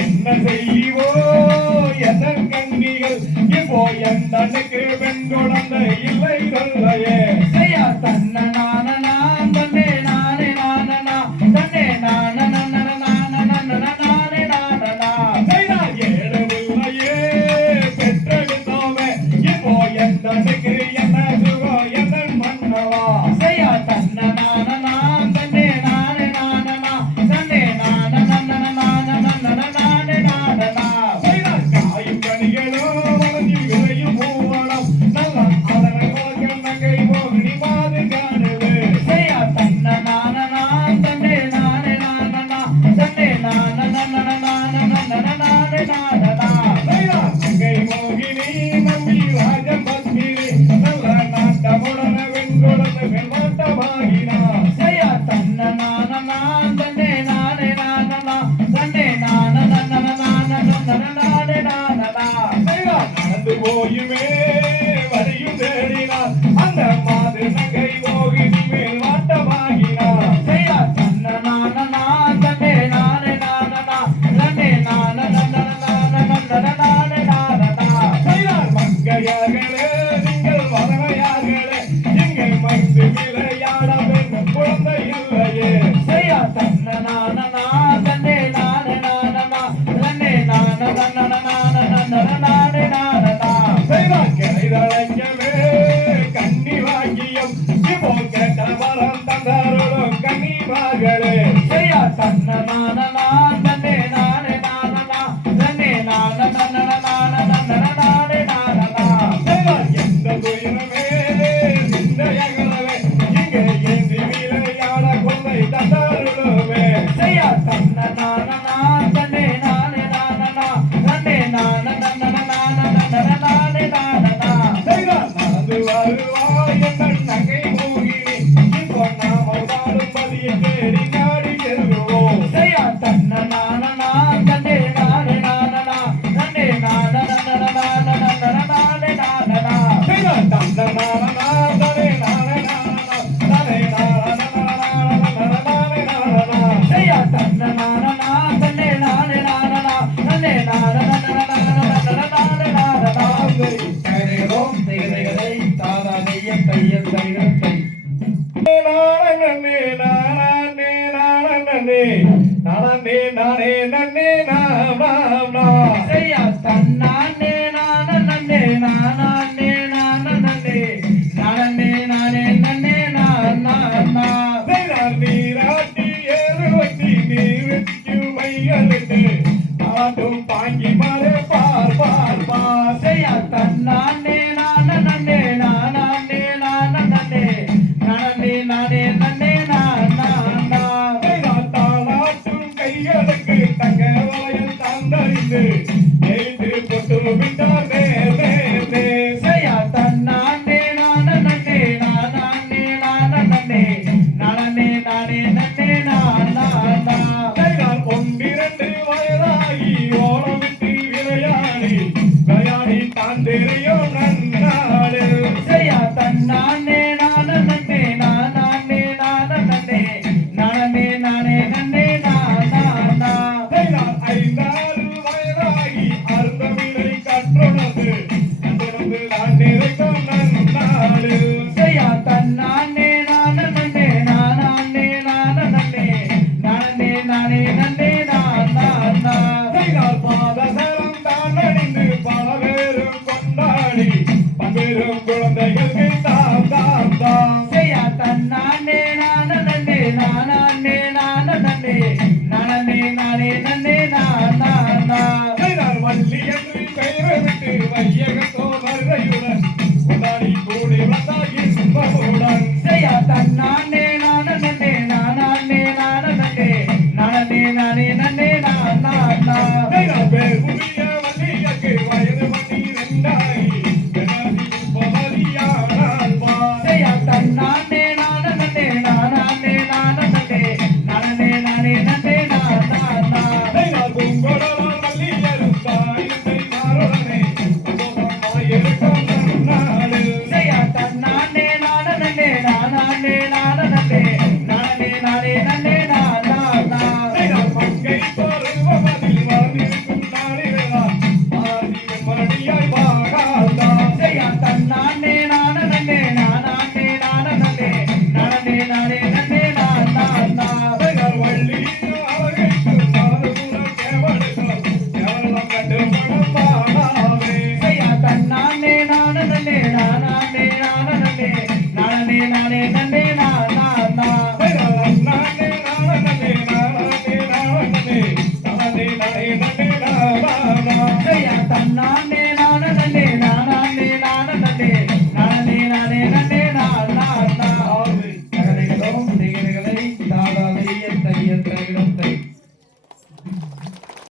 என்ன செய்வோ எதன் கண்ணிகள் இப்போ எந்தனுக்கு பெண் குழந்தை இல்லை சொல்லையே செய்யா தன்ன நானனா தன்னே நானே நானனா தன்னே நானனா நானே நானனா செய்தா ஏழு பிள்ளையே பெற்றெடுத்தோமே இப்போ எந்தனுக்கு என்ன சுகோ எதன் மன்னவா செய்யா தன்ன நானனா தன்னே நானே நானனா தன்னே நானனா நானே நானனா செய்தா காயும் கனிகளோ வளர்ச்சி விளையும் மூவனம் நல்ல அதனை நோக்கம் நகை போகி பாது காணுது செய்யா தன்ன நானனா தன்னே நானே நானனா தன்னே நானனா நானே நானனா செய்தா நகை மோகினி நம்பி ராஜம் பத்மினி நல்ல நாட்டமுடன வெண்குடன வெண்மாட்டமாகினா செய்யா தன்ன நானனா தன்னே நானே நானனா தன்னே நானனா நானே நானனா செய்தா நடந்து போயுமே வழியும் தேடினார் அந்த மாது நகை மோகினி மேல் மாட்டமாகினார் செய்யா தன்ன நானனா தன்னே நானே நானனா தன்னே நானனா செய்தார் மங்கையார்களே நீங்கள் வதனையார்களே எங்கள் மந்து விளையாட பெண் குழந்தை இல்லையே செய்யா தன்ன நானனா தன்னே நானே நானனா தன்னே நானனா செய்தார் கிடைதழைக்கவே கன்னி வாக்கியம் இப்போ கேட்ட வரம் தந்தாரோடும் கன்னி மகளே செய்யா தன்ன நானனா தன்னே நானே நானனா தன்னே நானனா செய்தார் எந்த துயரமே சிந்தையகளவே இங்கே ஏந்தி விளையாட கொள்ளை தந்தாரோடுமே செய்யா தன்ன நானனா தன்னே நானே நானனா தன்னே நானனா செய்தார் நடந்து வருவாய் என் நகை மோகினி இப்போ நாம் வாழும் பதியை தேடி நாடி செல்வோம் செய்யா தன்ன நானனா தன்னே நானே நானனா தன்னே நானனா செய்தார் தந்த நானனா தனே நானே நானனா தனே நானே செய்யா தன்ன நானனா தன்னே நானே நானனா தன்னே கரையோம் தேவைகளை தாராதைய கையில் கைகளை நானே நானே நானே நானே நானே நன்னே நானா செய்யா தன்னானே நானே நானே நானே நன்னே நானா செய்தார் நீராட்டி ஏறுவட்டி நீருக்கு மைகளுக்கு நாட்டும் பாங்கி மறை பார் பார் பார் செய்யா தன்னானே நானே நானா தாளாட்டும் கைகளுக்கு தங்க வளையல் தந்தறிந்து எழுத்து பொட்டு விட்டார் செய்யா தன்னானே நானே செய்தார் ஒன்றிரண்டு வயதாகி ஓலம் விட்டு விளையாடி விளையாடி தான் தெரியும் நன்னாடு செய்யா தன்னானே நானே செய்தார் ஐந்தாறு வயதாகி அருந்தமிழை கற்றுணர்ந்து தொடர்ந்து தான் நிறைக்கும் நன்னாடு செய்யா தன்னானே நானே செய்தார் பாதசரம் தான் அணிந்து பல பேரும் கொண்டாடி பல்வேறும் குழந்தைகளுக்கு தாம் தாம் தாம் செய்யா தன்னானே நானே நன்னே நானே நானே